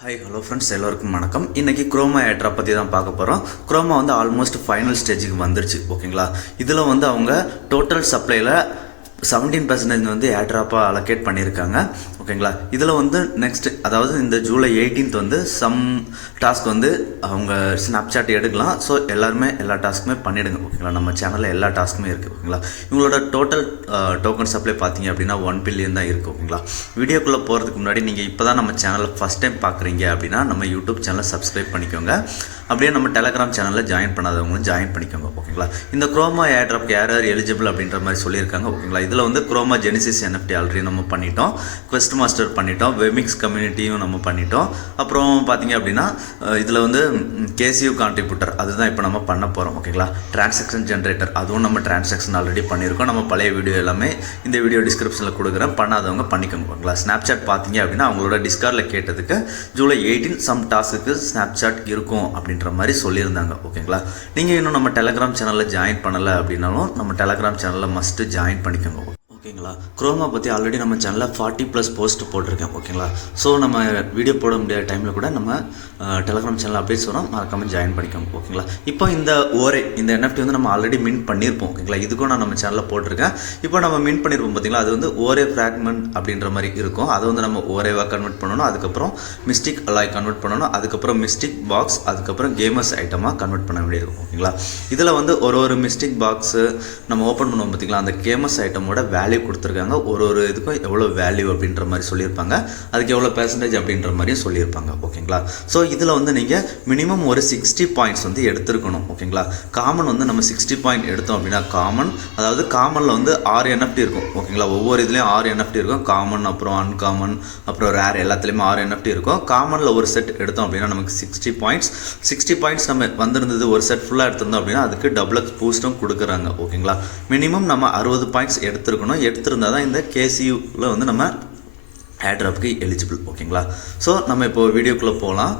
Hi hello friends, எல்லோருக்கும் வணக்கம். இன்றைக்கி குரோமா ஏட்ரா பற்றி தான் பார்க்க போகிறோம். குரோமா வந்து ஆல்மோஸ்ட் ஃபைனல் ஸ்டேஜுக்கு வந்துருச்சு. ஓகேங்களா, இதில் வந்து அவங்க டோட்டல் சப்ளையில் 17% வந்து ஏட்ராப்பாக அலோகேட் பண்ணியிருக்காங்க. ஓகேங்களா, இதில் வந்து நெக்ஸ்ட் அதாவது இந்த ஜூலை 18th வந்து சம் டாஸ்க் வந்து அவங்க ஸ்னாப்சாட் எடுக்கலாம். ஸோ எல்லாருமே எல்லா டாஸ்க்குமே பண்ணிவிடுங்க. ஓகேங்களா, நம்ம சேனலில் எல்லா டாஸ்க்குமே இருக்குது. ஓகேங்களா, இவங்களோட டோட்டல் டோக்கன் சப்ளை பார்த்தீங்க அப்படின்னா 1 பில்லியன் தான் இருக்குது. ஓகேங்களா, வீடியோக்குள்ளே போகிறதுக்கு முன்னாடி நீங்கள் இப்போ தான் நம்ம சேனலை ஃபஸ்ட் டைம் பார்க்குறீங்க அப்படின்னா நம்ம யூடியூப் சேனலை சப்ஸ்கிரைப் பண்ணிக்கோங்க. அப்படியே நம்ம டெலகிராம் சேனலில் ஜாயின் பண்ணாதவங்களும் ஜாயின் பண்ணிக்கோங்க. ஓகேங்களா, இந்த குரோமா ஏட்ராப்க்கு யார் யார் எலிஜிபிள் அப்படின்ற மாதிரி சொல்லியிருக்காங்க. ஓகேங்களா, இதில் வந்து குரோமா ஜெனிசிஸ் NFT ஆல்ரெடி நம்ம பண்ணிட்டோம், குவெஸ்ட் மாஸ்டர் பண்ணிட்டோம், வெமிக்ஸ் கம்யூனிட்டியும் நம்ம பண்ணிட்டோம். அப்புறம் பார்த்தீங்க அப்படின்னா இதில் வந்து கேசியூ கான்ட்ரிபியூட்டர் அதுதான் இப்போ நம்ம பண்ண போகிறோம். ஓகேங்களா, டிரான்சாக்ஷன் ஜென்ரேட்டர் அதுவும் நம்ம டிரான்சாக்ஷன் ஆல்ரெடி பண்ணியிருக்கோம். நம்ம பழைய வீடியோ எல்லாமே இந்த வீடியோ டிஸ்கிரிப்ஷனில் கொடுக்குறேன், பண்ணாதவங்க பண்ணிக்கோங்க. ஓகேங்களா, ஸ்னாப்சாட் பார்த்தீங்க அப்படின்னா அவங்களோட டிஸ்கார்டில் கேட்டதுக்கு ஜூலை 18 சம் டாஸ்க்கு ஸ்னாப்சாட் இருக்கும் அப்படின்ற மாதிரி சொல்லியிருந்தாங்க. ஓகேங்களா, நீங்கள் இன்னும் நம்ம டெலகிராம் சேனலில் ஜாயின் பண்ணலை அப்படின்னாலும் நம்ம டெலகிராம் சேனலில் மஸ்ட்டு ஜாயின் பண்ணிக்கோங்க. ஓகேங்களா, குரோமா பற்றி ஆல்ரெடி நம்ம சேனலில் 40+ போஸ்ட் போட்டிருக்கேன். ஓகேங்களா, ஸோ நம்ம வீடியோ போட முடியாத டைமில் கூட நம்ம டெலகிராம் சேனல் அப்டேட்ஸ் வரும், மறக்காமல் ஜாயின் பண்ணிக்கோங்க. ஓகேங்களா, இப்போ இந்த இந்த NFT வந்து நம்ம ஆல்ரெடி மின் பண்ணியிருப்போம். ஓகேங்களா, இதுக்கும் நான் நம்ம சேனலில் போட்டிருக்கேன். இப்போ நம்ம மின் பண்ணியிருப்போம் பார்த்தீங்களா, அது வந்து ஓரே ஃப்ராக்மெண்ட் அப்படின்ற மாதிரி இருக்கும். அதை வந்து நம்ம ஓரேவாக கன்வெர்ட் பண்ணணும், அதுக்கப்புறம் மிஸ்டிக் அலாய் கன்வெர்ட் பண்ணணும், அதுக்கப்புறம் மிஸ்டிக் பாக்ஸ், அதுக்கப்புறம் கேமர்ஸ் ஐட்டமாக கன்வெர்ட் பண்ண வேண்டியிருக்கும். ஓகேங்களா, இதில் வந்து ஒரு மிஸ்டிக் பாக்ஸு நம்ம ஓப்பன் பண்ணுவோம் பார்த்தீங்களா, அந்த கேமர்ஸ் ஐட்டமோட வேல்யூ கொடுத்துருக்காங்க. ஒரு இதுக்கும் எவ்வளோ வேல்யூ அப்படின்ற மாதிரி சொல்லியிருப்பாங்க, அதுக்கு எவ்வளோ பெர்சன்டேஜ் அப்படின்ற மாதிரியும் சொல்லியிருப்பாங்க. ஓகேங்களா, ஸோ இதில் வந்து நீங்கள் மினிமம் ஒரு 60 பாயிண்ட்ஸ் வந்து எடுத்துருக்கணும். ஓகேங்களா, காமன் வந்து நம்ம 60 பாயிண்ட் எடுத்தோம் அப்படின்னா காமன், அதாவது காமனில் வந்து 6 NFT இருக்கும். ஓகேங்களா, ஒவ்வொரு இதுலேயும் 6 NFT இருக்கும். காமன், அப்புறம் அன்காமன், அப்புறம் ரேர், எல்லாத்துலேயுமே 6 NFT இருக்கும். காமனில் ஒரு செட் எடுத்தோம் அப்படின்னா நமக்கு 60 பாயிண்ட்ஸ் நம்ம வந்திருந்தது. ஒரு செட் ஃபுல்லாக எடுத்திருந்தோம் அப்படின்னா அதுக்கு டபுள் எக்ஸ் பூஸ்ட்டும் கொடுக்குறாங்க. ஓகேங்களா, மினிமம் நம்ம 60 பாயிண்ட்ஸ் எடுத்திருந்தால் தான் இந்த கேசியூவில் வந்து நம்ம ஏட்ராப்க்கு எலிஜிபிள். ஓகேங்களா, ஸோ நம்ம இப்போ வீடியோக்குள்ளே போகலாம்.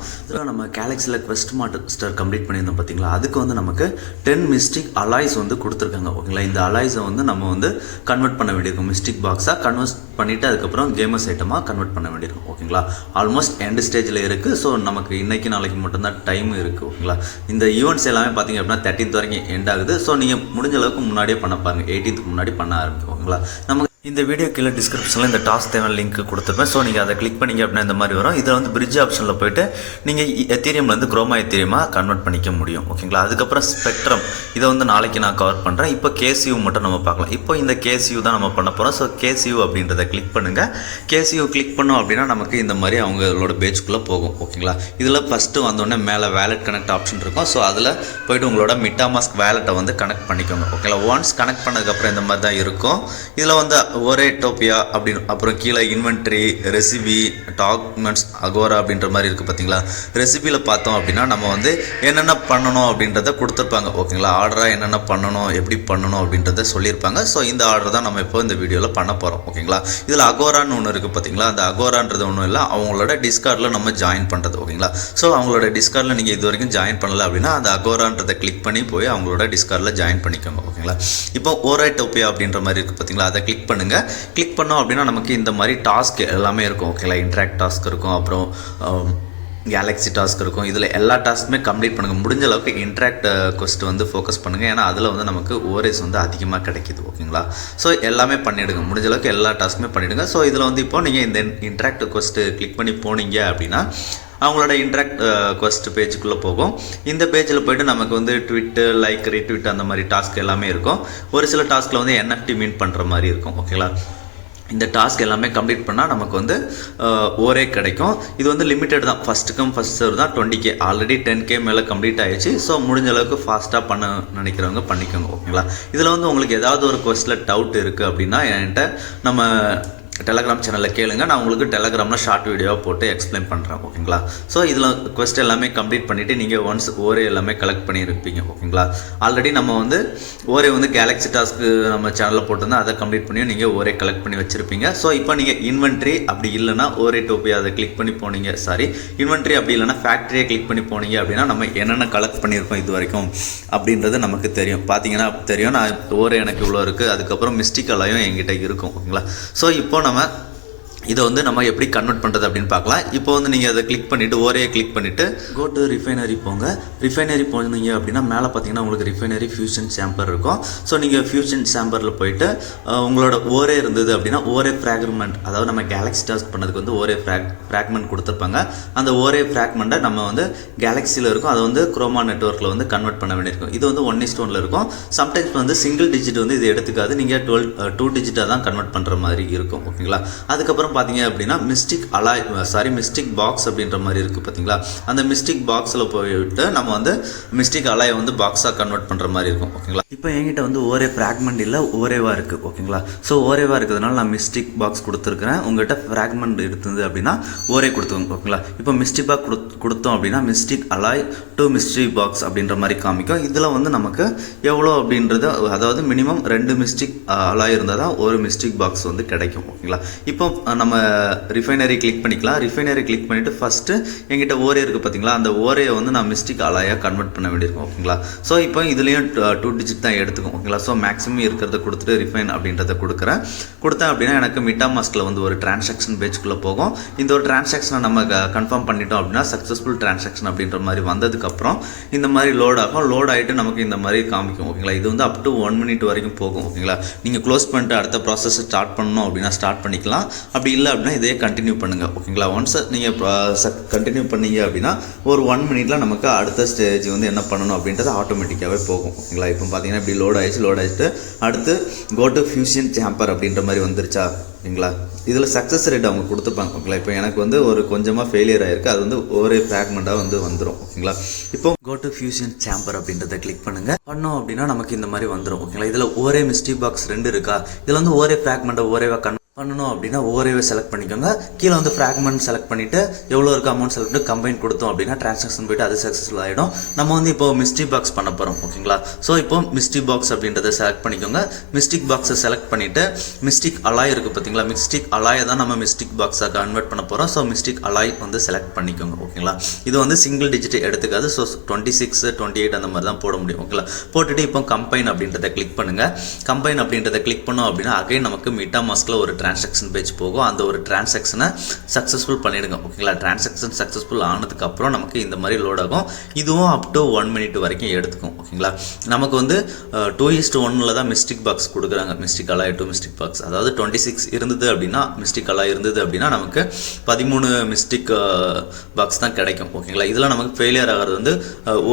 நம்ம கேலக்ஸியில் குவெஸ்ட் மாஸ்டர் கம்ப்ளீட் பண்ணியிருந்தோம் பார்த்தீங்களா, அதுக்கு வந்து நமக்கு 10 மிஸ்டிக் அலாய்ஸ் வந்து கொடுத்துருக்காங்க. ஓகேங்களா, இந்த அலாய்ஸை வந்து நம்ம வந்து கன்வெர்ட் பண்ண வேண்டியிருக்கும், மிஸ்டிக் பாக்ஸாக கன்வெர்ட் பண்ணிவிட்டு அதுக்கப்புறம் கேமர்ஸ் ஐட்டமாக கன்வெர்ட் பண்ண வேண்டியிருக்கும். ஓகேங்களா, ஆல்மோஸ்ட் எண்ட் ஸ்டேஜில் இருக்குது. ஸோ நமக்கு இன்றைக்கி நாளைக்கு மட்டும்தான் டைம் இருக்குது. ஓகேங்களா, இந்த ஈவெண்ட்ஸ் எல்லாமே பார்த்தீங்க அப்படின்னா 13th வரைக்கும் எண்ட் ஆகுது. ஸோ நீங்கள் முடிஞ்ச அளவுக்கு முன்னாடியே பண்ண பாருங்கள், 18th முன்னாடி பண்ண ஆரம்பிக்கும். ஓகேங்களா, நமக்கு இந்த வீடியோ கீழே டிஸ்கிரிப்ஷனில் இந்த டாஸ்க் தேவை லிங்க் கொடுத்துருப்பேன். ஸோ நீங்கள் அதை கிளிக் பண்ணிங்க அப்படின்னா இந்த மாதிரி வரும். இதில் வந்து பிரிட்ஜ் ஆப்ஷனில் போய்ட்டு நீங்கள் எத்தீரியம்லேருந்து குரோமா எத்தீரியமாக கன்வெர்ட் பண்ணிக்க முடியும். ஓகேங்களா, அதுக்கப்புறம் ஸ்பெக்ட்ரம், இதை வந்து நாளைக்கு நான் கவர் பண்ணுறேன். இப்போ கேசியூ மட்டும் நம்ம பார்க்கலாம். இப்போ இந்த கேசியூ தான் நம்ம பண்ண போகிறோம். ஸோ கேசியூ அப்படின்றத கிளிக் பண்ணுங்கள். கேசியூ கிளிக் பண்ணோம் அப்படின்னா நமக்கு இந்த மாதிரி அவங்களோட பேஜ்குள்ளே போகும். ஓகேங்களா, இதில் ஃபஸ்ட்டு வந்தோடனே மேலே வேலட் கனெக்ட் ஆப்ஷன் இருக்கும். ஸோ அதில் போய்ட்டு உங்களோட மிட்டாமாஸ்க் வேலட்டை வந்து கனெக்ட் பண்ணிக்கோங்க. ஓகேங்களா, ஒன்ஸ் கனெக்ட் பண்ணதுக்கப்புறம் இந்த மாதிரி தான் இருக்கும். இதில் வந்து ஒரே டோப்பியா அப்படின்னு, அப்புறம் கீழே இன்வென்ட்ரி, ரெசிபி, டாக்குமெண்ட்ஸ், அகோரா அப்படின்ற மாதிரி இருக்குது பார்த்தீங்களா. ரெசிபியில் பார்த்தோம் அப்படின்னா நம்ம வந்து என்னென்ன பண்ணணும் அப்படின்றத கொடுத்துருப்பாங்க. ஓகேங்களா, ஆர்டராக என்னென்ன பண்ணணும், எப்படி பண்ணணும் அப்படின்றத சொல்லியிருப்பாங்க. ஸோ இந்த ஆர்டர் தான் நம்ம இப்போ இந்த வீடியோவில் பண்ண போகிறோம். ஓகேங்களா, இதில் அகோரான்னு ஒன்று இருக்குது பார்த்தீங்களா, அந்த அகோரான்றது ஒன்றும் இல்லை, அவங்களோட டிஸ்கார்டில் நம்ம ஜாயின் பண்ணுறது. ஓகேங்களா, ஸோ அவங்களோட டிஸ்கார்டில் நீங்கள் இது வரைக்கும் ஜாயின் பண்ணலை அப்படின்னா அந்த அகோரான்றதை கிளிக் பண்ணி போய் அவங்களோட டிஸ்கார்டில் ஜாயின் பண்ணிக்கோங்க. ஓகேங்களா, இப்போ ஓரே டோப்பியா அப்படின்ற மாதிரி இருக்குது பார்த்தீங்களா, அதை கிளிக் பண்ணுங்கள். கிளிக் பண்ணோம் அப்படின்னா நமக்கு இந்த மாதிரி டாஸ்க் எல்லாமே இருக்கும். ஓகேங்களா, இன்ட்ராக்ட் டாஸ்க் இருக்கும், அப்புறம் கேலக்ஸி டாஸ்க் இருக்கும். இதில் எல்லா டாஸ்க்குமே கம்ப்ளீட் பண்ணுங்கள். முடிஞ்ச அளவுக்கு இன்ட்ராக்ட் கொஸ்ட் வந்து ஃபோக்கஸ் பண்ணுங்கள், ஏன்னா அதில் வந்து நமக்கு ஓரேஸ் வந்து அதிகமாக கிடைக்கிது. ஓகேங்களா, ஸோ எல்லாமே பண்ணிவிடுங்க, முடிஞ்ச அளவுக்கு எல்லா டாஸ்க்குமே பண்ணிவிடுங்க. ஸோ இதில் வந்து இப்போ நீங்கள் இந்த இன்ட்ராக்ட் கொஸ்ட்டு கிளிக் பண்ணி போனீங்க அப்படின்னா அவங்களோட இன்ட்ராக்ட் கொஸ்ட் பேஜுக்குள்ளே போகும். இந்த பேஜில் போய்ட்டு நமக்கு வந்து ட்விட்டு, லைக், ரீட்விட் அந்த மாதிரி டாஸ்க் எல்லாமே இருக்கும். ஒரு சில டாஸ்கில் வந்து NFT மீன் பண்ணுற மாதிரி இருக்கும். ஓகேங்களா, இந்த டாஸ்க் எல்லாமே கம்ப்ளீட் பண்ணால் நமக்கு வந்து ஓரே கிடைக்கும். இது வந்து லிமிட்டட் தான், ஃபஸ்ட்டு கம் ஃபஸ்ட் சர்வ் தான். 20K ஆல்ரெடி 10K மேலே கம்ப்ளீட் ஆகிடுச்சு. ஸோ முடிஞ்ச அளவுக்கு ஃபாஸ்ட்டாக பண்ண நினைக்கிறவங்க பண்ணிக்கோங்க. ஓகேங்களா, இதில் வந்து உங்களுக்கு ஏதாவது ஒரு கொஸ்ட்டில் டவுட் இருக்குது அப்படின்னா என்கிட்ட நம்ம டெலகிராம் சேனலில் கேளுங்க, நான் உங்களுக்கு டெலகிராமில் ஷார்ட் வீடியோவாக போட்டு எக்ஸ்பிளைன் பண்ணுறேன். ஓகேங்களா, ஸோ இதில் கொஸ்ட் எல்லாமே கம்ப்ளீட் பண்ணிவிட்டு நீங்கள் ஒன்ஸ் ஓரே எல்லாமே கலெக்ட் பண்ணியிருப்பீங்க. ஓகேங்களா, ஆல்ரெடி நம்ம வந்து ஓரே வந்து கேலக்ஸி டாஸ்க்கு நம்ம சேனலில் போட்டிருந்தா அதை கம்ப்ளீட் பண்ணியும் நீங்கள் ஓரே கலெக்ட் பண்ணி வச்சுருப்பீங்க. ஸோ இப்போ நீங்கள் இன்வென்ட்ரி அப்படி இல்லைனா ஓரே டோப்பியா அதை கிளிக் பண்ணி போனீங்க, இன்வென்ட்ரி அப்படி இல்லைனா ஃபேக்ட்ரியை கிளிக் பண்ணி போனீங்க அப்படின்னா நம்ம என்னென்ன கலெக்ட் பண்ணியிருக்கோம் இது வரைக்கும் அப்படின்றது நமக்கு தெரியும். பார்த்தீங்கன்னா தெரியும், நான் ஓரே எனக்கு இவ்வளோ இருக்குது, அதுக்கப்புறம் மிஸ்டிக் அலாயும் என்கிட்ட இருக்கும். ஓகேங்களா, ஸோ இப்போ நம்ம இதை வந்து நம்ம எப்படி கன்வெர்ட் பண்ணுறது அப்படின்னு பார்க்கலாம். இப்போ வந்து நீங்கள் அதை கிளிக் பண்ணிவிட்டு ஓரே கிளிக் பண்ணிவிட்டு கோ டு ரிஃபைனரி போங்க. ரிஃபைனரி போனீங்க அப்படின்னா மேலே பார்த்தீங்கன்னா உங்களுக்கு ரிஃபைனரி ஃபியூஷன் சேம்பர் இருக்கும். ஸோ நீங்கள் ஃபியூஷன் சேம்பரில் போயிட்டு உங்களோட ஓரே இருந்தது அப்படின்னா ஓரே ஃப்ராக்மெண்ட், அதாவது நம்ம கேலக்ஸி டாஸ்க் பண்ணதுக்கு வந்து ஓரே ஃப்ராக்மெண்ட் கொடுத்துருப்பாங்க. அந்த ஓரே ஃப்ராக்மெண்ட்டை நம்ம வந்து கேலக்ஸியில் இருக்கும், அதை வந்து குரோமா நெட்வொர்க்கில் வந்து கன்வெர்ட் பண்ண வேண்டியிருக்கும். இது வந்து 1:1 இருக்கும். சம்டைம்ஸ் வந்து சிங்கிள் டிஜிட் வந்து இது எடுத்துக்காது, நீங்கள் 2 டிஜிட்டாக தான் கன்வெர்ட் பண்ணுற மாதிரி இருக்கும். ஓகேங்களா. அதுக்கப்புறம் பார்த்தீங்க அப்படின்னா மிஸ்டிக் பாக்ஸ் அப்படின்ற மாதிரி இருக்குது பார்த்தீங்களா. அந்த மிஸ்டிக் பாக்ஸில் போயிட்டு நம்ம வந்து மிஸ்டிக் அலாயை வந்து பாக்ஸாக கன்வெர்ட் பண்ணுற மாதிரி இருக்கும். ஓகேங்களா. இப்போ என்கிட்ட வந்து ஒரே ஃப்ராக்மெண்ட் இல்லை, ஓரேவாக இருக்குது. ஓகேங்களா. ஸோ ஓரேவாக இருக்கிறதுனால நான் மிஸ்டிக் பாக்ஸ் கொடுத்துருக்கிறேன். உங்கள்கிட்ட ஃப்ராக்மெண்ட் எடுத்தது அப்படின்னா ஓரே கொடுத்துங்க. ஓகேங்களா. இப்போ மிஸ்டிக் பாக்ஸ் கொடுத்தோம் அப்படின்னா mystic alloy to mystery box அப்படின்ற மாதிரி காமிக்கும். இதில் வந்து நமக்கு எவ்வளோ அப்படின்றது, அதாவது மினிமம் 2 மிஸ்டிக் அலாய் இருந்தால் தான் ஒரு மிஸ்டிக் பாக்ஸ் வந்து கிடைக்கும். ஓகேங்களா. இப்போ நம்ம ரிஃபைனரி கிளிக் பண்ணிக்கலாம். ரிஃபைனரி கிளிக் பண்ணிவிட்டு ஃபஸ்ட்டு எங்கிட்ட ஓரே இருக்குது பார்த்தீங்களா, அந்த ஓரையை வந்து நான் மிஸ்டிக் அலாயாக கன்வெர்ட் பண்ண வேண்டியிருக்கும். ஓகேங்களா. ஸோ இப்போ இதுலேயும் 2 டிஜிட் தான் எடுத்துக்கும். ஓகேங்களா. ஸோ மேக்ஸிமம் இருக்கிறத கொடுத்துட்டு ரிஃபைன் அப்படின்றத கொடுத்தேன் அப்படின்னா எனக்கு மிட்டாமாஸ்கில் வந்து ஒரு டிரான்சாக்ஷன் பேஜ்குள்ளே போகும். இந்த ஒரு டிரான்சாக்ஷனை நம்ம கன்ஃபார்ம் பண்ணிட்டோம் அப்படின்னா சக்ஸஸ்ஃபுல் டிரான்சாக்ஷன் அப்படின்ற மாதிரி வந்ததுக்கப்புறம் இந்த மாதிரி லோட் ஆகும். லோட் ஆகிட்டு நமக்கு இந்த மாதிரி காமிக்கும். ஓகேங்களா. இது வந்து அப் டு 1 மினிட் வரைக்கும் போகும். ஓகேங்களா. நீங்கள் க்ளோஸ் பண்ணிட்டு அடுத்த ப்ராசஸ் ஸ்டார்ட் பண்ணணும் அப்படின்னா ஸ்டார்ட் பண்ணிக்கலாம். அப்படி இல்லை அப்படின்னா இதே கண்டினியூ பண்ணுங்கள். ஓகேங்களா. ஒன்ஸ் நீங்கள் கண்டினியூ பண்ணீங்க அப்படின்னா ஒரு 1 மினிட்ல நமக்கு அடுத்த ஸ்டேஜ் வந்து என்ன பண்ணணும் அப்படின்றது ஆட்டோமேட்டிக்காகவே போகும். ஓகேங்களா. இப்போ பார்த்தீங்கன்னா இப்படி லோட் ஆகிடுச்சு. அடுத்து கோ டு ஃபியூஷன் சேம்பர் அப்படின்ற மாதிரி வந்துருச்சா. ஓகேங்களா. இதில் சக்ஸஸ் ரேட் அவங்க கொடுத்துருப்பாங்க. ஓகேங்களா. இப்போ எனக்கு வந்து ஒரு கொஞ்சமாக ஃபெயிலியர் ஆகிருக்கு, அது வந்து ஒரே ஃப்ராக்மெண்ட்டாக வந்து வந்துடும். ஓகேங்களா. இப்போ கோ டு ஃபியூஷன் சேம்பர் அப்படின்றத கிளிக் பண்ணோம் அப்படின்னா நமக்கு இந்த மாதிரி வந்துடும். ஓகேங்களா. இதில் ஒரே மிஸ்டேக் பாக்ஸ் 2 இருக்கா, இதில் வந்து ஒரே ஃப்ராக்மெண்ட்டை ஓரேவாக பண்ணணும் அப்படின்னா ஓரேவே செலக்ட் பண்ணிக்கோங்க. கீழே வந்து ஃப்ராக்மெண்ட் செலக்ட் பண்ணிவிட்டு எவ்வளோ இருக்க அமௌண்ட் செலக்ட் பண்ணி கம்பைன் கொடுத்தோம் அப்படின்னா டிரான்சாக்ஷன் போய்ட்டு அது சக்ஸஸ்ஃபுல் ஆகிடும். நம்ம வந்து இப்போ மிஸ்டேக் பாக்ஸ் பண்ண போகிறோம். ஓகேங்களா. ஸோ இப்போ மிஸ்டேக் பாக்ஸ் அப்படின்றத செலக்ட் பண்ணிக்கோங்க. மிஸ்டேக் பாக்ஸை செலக்ட் பண்ணிவிட்டு மிஸ்டேக் அலாய் இருக்குது பார்த்தீங்களா, மிஸ்டேக் அலாயை தான் நம்ம மிஸ்டேக் பாக்ஸாக கன்வெர்ட் பண்ண போகிறோம். ஸோ மிஸ்டேக் அலாய் வந்து செலக்ட் பண்ணிக்கோங்க. ஓகேங்களா. இது வந்து சிங்கிள் டிஜிட் எடுத்துக்காது. ஸோ 26, 28 அந்த மாதிரி தான் போட முடியும். ஓகேங்களா. போட்டுட்டு இப்போ கம்பைன் அப்படின்றத கிளிக் பண்ணுங்கள். கம்பைன் அப்படின்றத கிளிக் பண்ணோம் அப்படின்னா அகைன் நமக்கு மிட்டாமாஸ்கில் ஒரு டிரான்சாக்ஷன் பேஜ் போகும். அந்த ஒரு டிரான்சாக்ஷனை சக்ஸஸ்ஃபுல் பண்ணிடுங்க. ஓகேங்களா. டிரான்சாக்ஷன் சக்ஸஸ்ஃபுல் ஆனதுக்கப்புறம் நமக்கு இந்த மாதிரி லோட் ஆகும். இதுவும் அப் டு 1 மினிட் வரைக்கும் எடுத்துக்கும். ஓகேங்களா. நமக்கு வந்து 2:1 தான் மிஸ்டேக் பாக்ஸ் கொடுக்குறாங்க. Mistake alloy to mistake box, அதாவது 26 இருந்தது அப்படின்னா மிஸ்டேக் அலாய் இருந்தது அப்படின்னா நமக்கு 13 மிஸ்டேக் பாக்ஸ் தான் கிடைக்கும். ஓகேங்களா. இதில் நமக்கு ஃபெயிலியர் ஆகிறது வந்து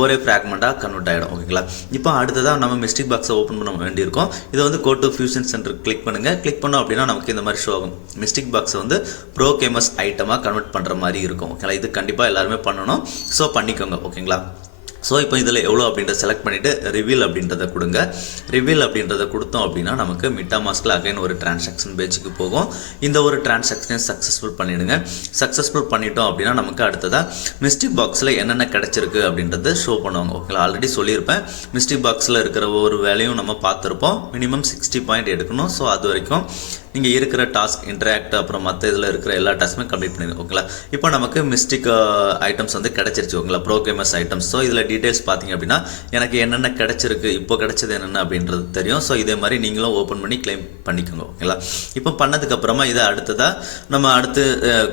ஒரே ஃப்ராக்மெண்ட்டாக கன்வெர்ட் ஆகிடும். ஓகேங்களா. இப்போ அடுத்ததாக நம்ம மிஸ்டேக் பாக்ஸை ஓப்பன் பண்ண வேண்டியிருக்கும். இதை வந்து go to fusion centre click பண்ணுங்கள். கிளிக் பண்ணோம் அப்படின்னா நமக்கு இந்த மாதிரி ஷோ ஆகும். மிஸ்டேக் பாக்ஸை வந்து ப்ரோ கேமஸ் ஐட்டமாக கன்வெர்ட் பண்ணுற மாதிரி இருக்கும். ஓகேங்களா. இது கண்டிப்பாக எல்லாருமே பண்ணணும். ஸோ பண்ணிக்கோங்க. ஓகேங்களா. ஸோ இப்போ இதில் எவ்வளோ அப்படின்றத செலக்ட் பண்ணிவிட்டு ரிவீல் அப்படின்றத கொடுங்க. ரிவீல் அப்படின்றத கொடுத்தோம் அப்படின்னா நமக்கு மிட்டாமாஸ்கில் அகைன் ஒரு டிரான்சாக்ஷன் பேஜுக்கு போகும். இந்த ஒரு டிரான்சாக்ஷனை சக்ஸஸ்ஃபுல் பண்ணிவிடுங்க. சக்ஸஸ்ஃபுல் பண்ணிட்டோம் அப்படின்னா நமக்கு அடுத்ததாக மிஸ்டேக் பாக்ஸில் என்னென்ன கிடச்சிருக்கு அப்படின்றத ஷோ பண்ணுவாங்க. ஓகேங்களா. ஆல்ரெடி சொல்லியிருப்பேன், மிஸ்டேக் பாக்ஸில் இருக்கிற ஒரு வேலையும் நம்ம பார்த்துருப்போம். மினிமம் 60 பாயிண்ட் எடுக்கணும். ஸோ அது வரைக்கும் நீங்கள் இருக்கிற டாஸ்க் இன்ட்ராக்ட் அப்புறம் மற்ற இதில் இருக்கிற எல்லா டாஸ்க்குமே கம்ப்ளீட் பண்ணிடுங்க. ஓகேங்களா. இப்போ நமக்கு மிஸ்டேக் ஐட்டம்ஸ் வந்து கிடச்சிருச்சு. ஓகேங்களா. Bro games items. ஸோ இதில் டீட்டெயில்ஸ் பார்த்தீங்க அப்படின்னா எனக்கு என்னென்ன கிடச்சிருக்கு, இப்போ கிடச்சது என்னென்ன அப்படின்றது தெரியும். ஸோ இதே மாதிரி நீங்களும் ஓப்பன் பண்ணி கிளைம் பண்ணிக்கோங்க. ஓகேங்களா. இப்போ பண்ணதுக்கப்புறமா இதை அடுத்து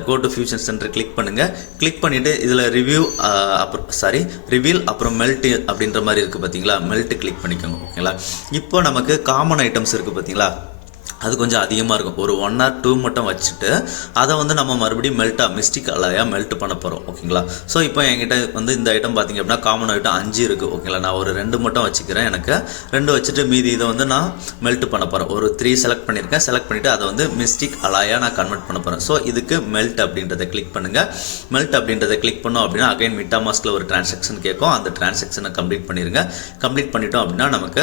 go to fusion centre click பண்ணுங்கள். கிளிக் பண்ணிவிட்டு இதில் ரிவீல் அப்புறம் மெல்ட் அப்படின்ற மாதிரி இருக்குது பார்த்தீங்களா, மெல்ட் கிளிக் பண்ணிக்கோங்க. ஓகேங்களா. இப்போ நமக்கு காமன் ஐட்டம்ஸ் இருக்குது பார்த்தீங்களா, அது கொஞ்சம் அதிகமாக இருக்கும். ஒரு 1 or 2 மட்டும் வச்சுட்டு அதை வந்து நம்ம மறுபடியும் மிஸ்டேக் அலாயாக மெல்ட் பண்ண போகிறோம். ஓகேங்களா. ஸோ இப்போ என்கிட்ட வந்து இந்த ஐட்டம் பார்த்திங்க அப்படின்னா காமன் ஐட்டம் 5 இருக்குது. ஓகேங்களா. நான் ஒரு 2 மட்டும் வச்சுக்கிறேன். எனக்கு 2 வச்சுட்டு மீதி இதை வந்து நான் மெல்ட் பண்ண போகிறேன். ஒரு 3 செலக்ட் பண்ணியிருக்கேன். செலக்ட் பண்ணிவிட்டு அதை வந்து மிஸ்டேக் அலாயாக நான் கன்வெர்ட் பண்ண போகிறேன். ஸோ இதுக்கு மெல்ட் அப்படின்றத கிளிக் பண்ணுங்கள். மெல்ட் அப்படின்றத கிளிக் பண்ணோம் அப்படின்னா அகைன் மிட்டாமாஸ்கில் ஒரு டிரான்சாக்ஷன் கேட்கும். அந்த டிரான்சாக்ஷனை கம்ப்ளீட் பண்ணிடுங்க. கம்ப்ளீட் பண்ணிட்டோம் அப்படின்னா நமக்கு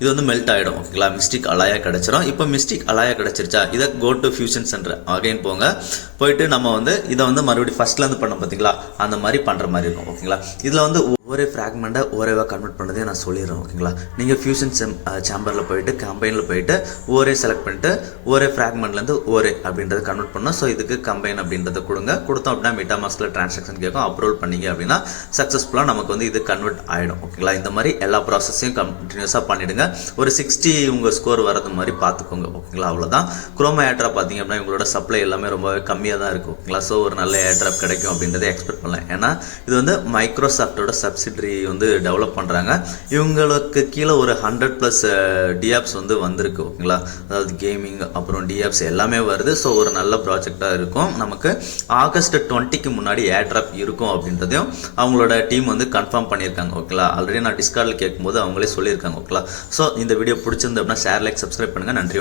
இது வந்து மெல்ட் ஆகிடும். ஓகேங்களா. மிஸ்டேக் அலாயா கிடைச்சிரும். இப்போ மிஸ்டேக் அலாயா கிடைச்சிருச்சா, இதை go to fusion centre again போயிட்டு நம்ம வந்து இதை வந்து மறுபடியும் ஃபர்ஸ்ட்லேருந்து பண்ணோம் பார்த்தீங்களா, அந்த மாதிரி பண்ணுற மாதிரி இருக்கும். ஓகேங்களா. இதில் வந்து ஒரே ஃப்ராக்மெண்ட்டை ஒரேவாக கன்வெர்ட் பண்ணதே நான் சொல்லிடுறேன் ஓகேங்களா. நீங்கள் ஃபியூஷன் சேம்பரில் போயிட்டு கம்பைனில் போயிட்டு ஒரே செலக்ட் பண்ணிட்டு ஒரே ஃப்ராக்மெண்ட்லேருந்து ஒரே அப்படின்றத கன்வெர்ட் பண்ணோம். ஸோ இதுக்கு கம்பைன் அப்படின்றத கொடுத்தோம் அப்படின்னா மெட்டாமாஸ்கில் ட்ரான்சாக்ஷன் கேட்கும். அப்ரூவல் பண்ணிங்க அப்படின்னா சக்ஸஸ்ஃபுல்லாக நமக்கு வந்து இது கன்வெர்ட் ஆகிடும் ஓகேங்களா. இந்த மாதிரி எல்லா ப்ராசஸையும் கண்டினியூஸாக பண்ணிவிடுங்க. ஒரு 60 உங்கள் ஸ்கோர் வரது மாதிரி பார்த்துக்கோங்க ஓகேங்களா. அவ்வளோதான். குரோமா ஏர்ட்ராப் பார்த்தீங்க அப்படின்னா உங்களோட சப்ளை எல்லாமே ரொம்பவே கம்மியாக தான் இருக்கும் ஓகேங்களா. ஸோ ஒரு நல்ல ஏர்ட்ராப் கிடைக்கும் அப்படின்றத எக்ஸ்பெக்ட் பண்ணலாம். ஏன்னா இது வந்து மைக்ரோசாஃப்டோட சப்சிடரி வந்து டெவலப் பண்ணுறாங்க. இவங்களுக்கு கீழே ஒரு 100+ டிஆப்ஸ் வந்து வந்திருக்கு ஓகேங்களா. அதாவது கேமிங் அப்புறம் டிஆப்ஸ் எல்லாமே வருது. ஸோ ஒரு நல்ல ப்ராஜெக்டாக இருக்கும். நமக்கு ஆகஸ்ட் 20க்கு முன்னாடி ஏர்ட்ராப் இருக்கும் அப்படின்றதையும் அவங்களோட டீம் வந்து கன்ஃபார்ம் பண்ணியிருக்காங்க ஓகேங்களா. ஆல்ரெடி நான் டிஸ்கார்டில் கேட்கும்போது அவங்களே சொல்லியிருக்காங்க ஓகேங்களா. ஸோ இந்த வீடியோ பிடிச்சிருந்து அப்படின்னா ஷேர் லைக் சப்ஸ்கிரைப் பண்ணுங்கள். நன்றி.